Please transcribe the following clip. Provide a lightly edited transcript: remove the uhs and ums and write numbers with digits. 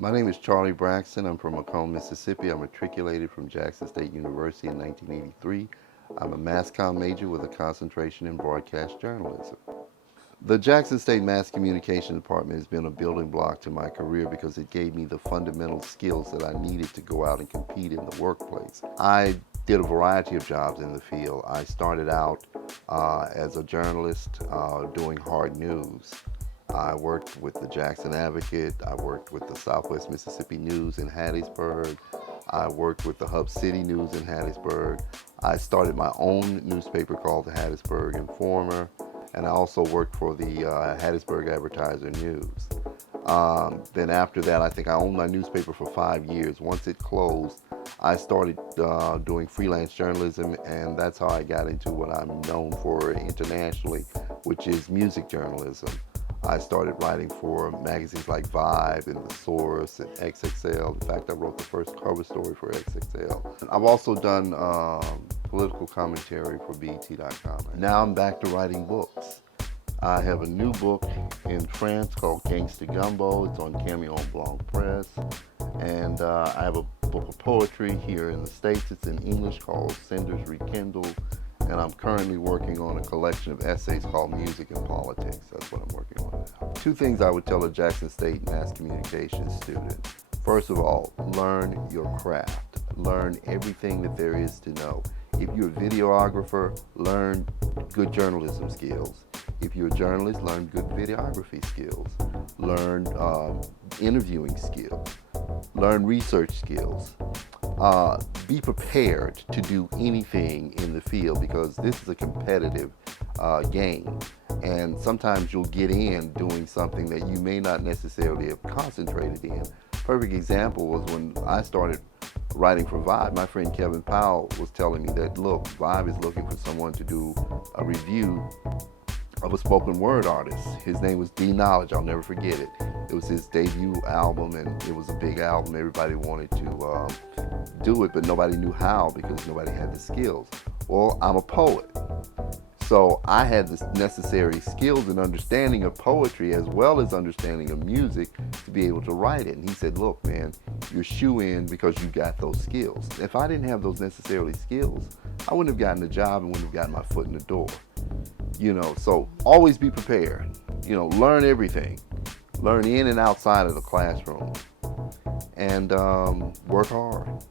My name is Charlie Braxton. I'm from Macomb, Mississippi. I matriculated from Jackson State University in 1983. I'm a mass comm major with a concentration in broadcast journalism. The Jackson State Mass Communication Department has been a building block to my career because it gave me the fundamental skills that I needed to go out and compete in the workplace. I did a variety of jobs in the field. I started out as a journalist doing hard news. I worked with the Jackson Advocate. I worked with the Southwest Mississippi News in Hattiesburg. I worked with the Hub City News in Hattiesburg. I started my own newspaper called the Hattiesburg Informer, and I also worked for the Hattiesburg Advertiser News. Then after that, I think I owned my newspaper for 5 years. Once it closed, I started doing freelance journalism, and that's how I got into what I'm known for internationally, which is music journalism. I started writing for magazines like Vibe and The Source and XXL. In fact, I wrote the first cover story for XXL. I've also done political commentary for BET.com. Now I'm back to writing books. I have a new book in France called Gangsta Gumbo. It's on Camion Blanc Press. And I have a book of poetry here in the States. It's in English called Cinders Rekindled. And I'm currently working on a collection of essays called Music and Politics. That's what I'm working on now. Two things I would tell a Jackson State mass communications student. First of all, learn your craft. Learn everything that there is to know. If you're a videographer, learn good journalism skills. If you're a journalist, learn good videography skills. Learn interviewing skills. Learn research skills. Be prepared to do anything in the field because this is a competitive game. And sometimes you'll get in doing something that you may not necessarily have concentrated in. Perfect example was when I started writing for Vibe. My friend Kevin Powell was telling me that, look, Vibe is looking for someone to do a review of a spoken word artist. His name was D Knowledge, I'll never forget it. It was his debut album and it was a big album. Everybody wanted to do it, but nobody knew how because nobody had the skills. Well, I'm a poet. So I had the necessary skills and understanding of poetry as well as understanding of music to be able to write it. And he said, look, man, you're shoe-in because you got those skills. If I didn't have those necessary skills, I wouldn't have gotten the job and wouldn't have gotten my foot in the door. So always be prepared. Learn everything. Learn in and outside of the classroom. And work hard.